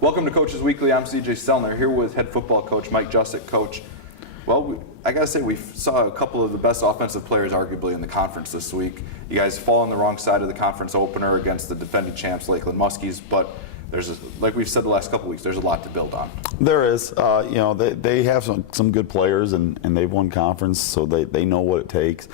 Welcome to Coaches Weekly. I'm CJ Stelner here with head football coach Mike Juscik. Coach, well, I got to say we saw a couple of the best offensive players arguably in the conference this week. You guys fall on the wrong side of the conference opener against the defending champs Lakeland Muskies, but like we've said the last couple of weeks, there's a lot to build on. There is. They have some good players, and they've won conference, so they know what it takes.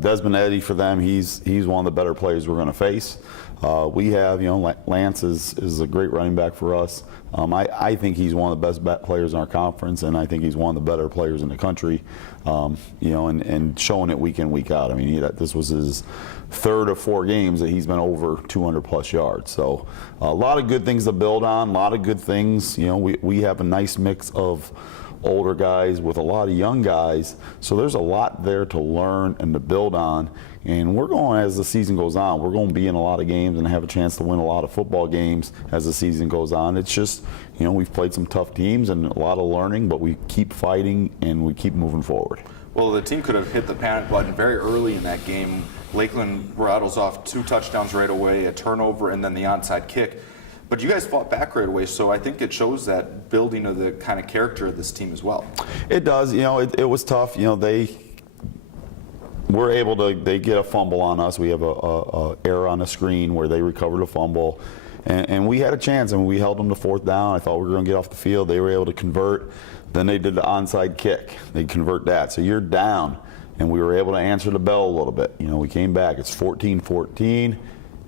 Desmond Eddy, for them, he's one of the better players we're going to face. We have, Lance is a great running back for us. I think he's one of the best players in our conference, and I think he's one of the better players in the country. And showing it week in, week out. I mean, this was his third of 4 games that he's been over 200 plus yards. So a lot of good things to build on, a lot of good things. We have a nice mix of older guys with a lot of young guys. So there's a lot there to learn and to build on. And we're going, as the season goes on, we're going to be in a lot of games and have a chance to win a lot of football games as the season goes on. It's just, we've played some tough teams and a lot of learning, but we keep fighting and we keep moving forward. Well, the team could have hit the panic button very early in that game. Lakeland rattles off 2 touchdowns right away, a turnover, and then the onside kick. But you guys fought back right away, so I think it shows that building of the kind of character of this team as well. It does. It was tough. They get a fumble on us. We have a error on the screen where they recovered a fumble. And we had a chance, and we held them to 4th down. I thought we were going to get off the field. They were able to convert. Then they did the onside kick. They convert that. So you're down, and we were able to answer the bell a little bit. We came back. It's 14-14,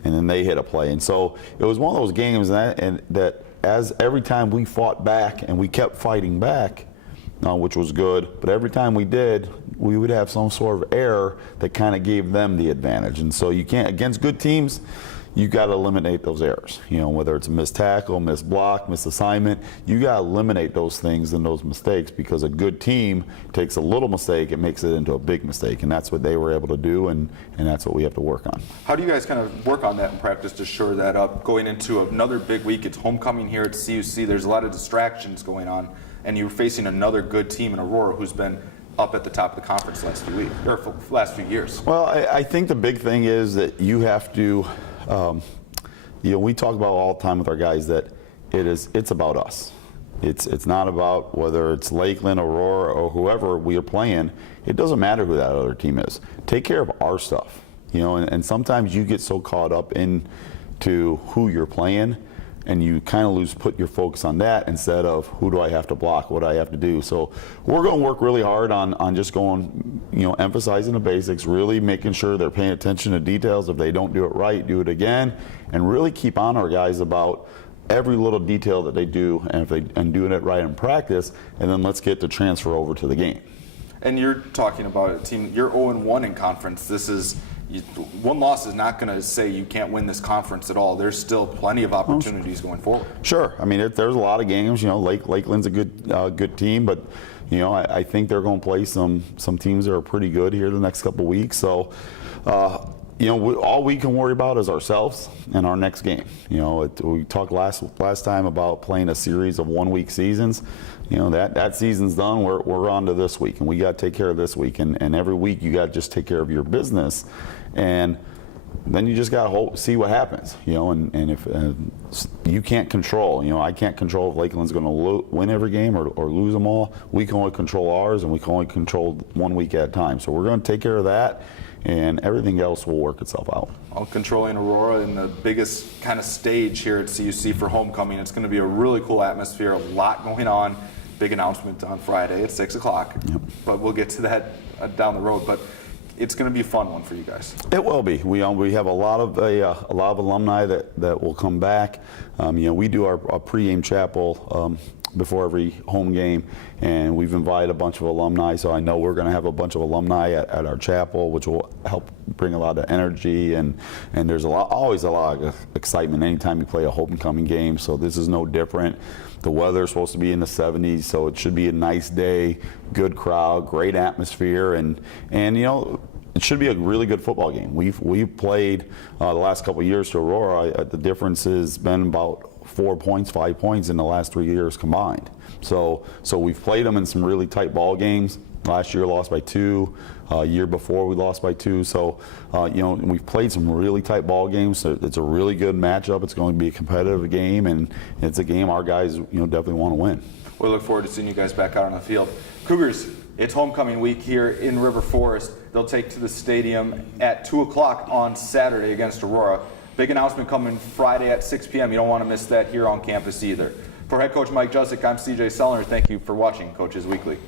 and then they hit a play. And so it was one of those games that as every time we fought back and we kept fighting back, which was good, but every time we did, we would have some sort of error that kind of gave them the advantage. And so you can't, against good teams, you got to eliminate those errors. Whether it's a missed tackle, missed block, missed assignment, you got to eliminate those things and those mistakes, because a good team takes a little mistake, it makes it into a big mistake, and that's what they were able to do, and that's what we have to work on. How do you guys kind of work on that in practice to shore that up? Going into another big week, it's homecoming here at CUC, there's a lot of distractions going on, and you're facing another good team in Aurora who's been up at the top of the conference last few years. Well, I think the big thing is that you have to, we talk about all the time with our guys that it's about us. It's not about whether it's Lakeland, Aurora, or whoever we are playing. It doesn't matter who that other team is. Take care of our stuff, and sometimes you get so caught up into who you're playing, and you kind of put your focus on that instead of who do I have to block, what do I have to do. So we're going to work really hard on just going, emphasizing the basics, really making sure they're paying attention to details. If they don't do it right, do it again, and really keep on our guys about every little detail that they do, and doing it right in practice, and then let's get the transfer over to the game. And you're talking about a team, you're 0-1 in conference. One loss is not going to say you can't win this conference at all. There's still plenty of opportunities going forward. Sure. I mean, there's a lot of games. Lakeland's a good team, but I think they're going to play some teams that are pretty good here the next couple of weeks. So, all we can worry about is ourselves and our next game. We talked last time about playing a series of 1-week seasons. That season's done. We're on to this week, and we got to take care of this week. And every week you got to just take care of your business, and then you just got to see what happens. And if you can't control, I can't control if Lakeland's going to win every game or lose them all. We can only control ours, and we can only control 1 week at a time. So we're going to take care of that, and everything else will work itself out. Well, controlling Aurora in the biggest kind of stage here at CUC for homecoming. It's going to be a really cool atmosphere, a lot going on. Big announcement on Friday at 6 o'clock. Yep. But we'll get to that down the road. But it's going to be a fun one for you guys. It will be. We have a lot of alumni that will come back. We do our pregame chapel before every home game, and we've invited a bunch of alumni. So I know we're going to have a bunch of alumni at our chapel, which will help bring a lot of energy. And there's always a lot of excitement anytime you play a homecoming game. So this is no different. The weather is supposed to be in the 70s, so it should be a nice day, good crowd, great atmosphere, and it should be a really good football game. We've played the last couple of years to Aurora. The difference has been about 4 points, 5 points in the last 3 years combined. So we've played them in some really tight ball games. Last year lost by 2. Year before we lost by 2. So, we've played some really tight ball games. So it's a really good matchup. It's going to be a competitive game, and it's a game our guys, definitely want to win. We look forward to seeing you guys back out on the field. Cougars, it's homecoming week here in River Forest. They'll take to the stadium at 2 o'clock on Saturday against Aurora. Big announcement coming Friday at 6 p.m. You don't want to miss that here on campus either. For head coach Mike Juscik, I'm CJ Sellner. Thank you for watching Coaches Weekly.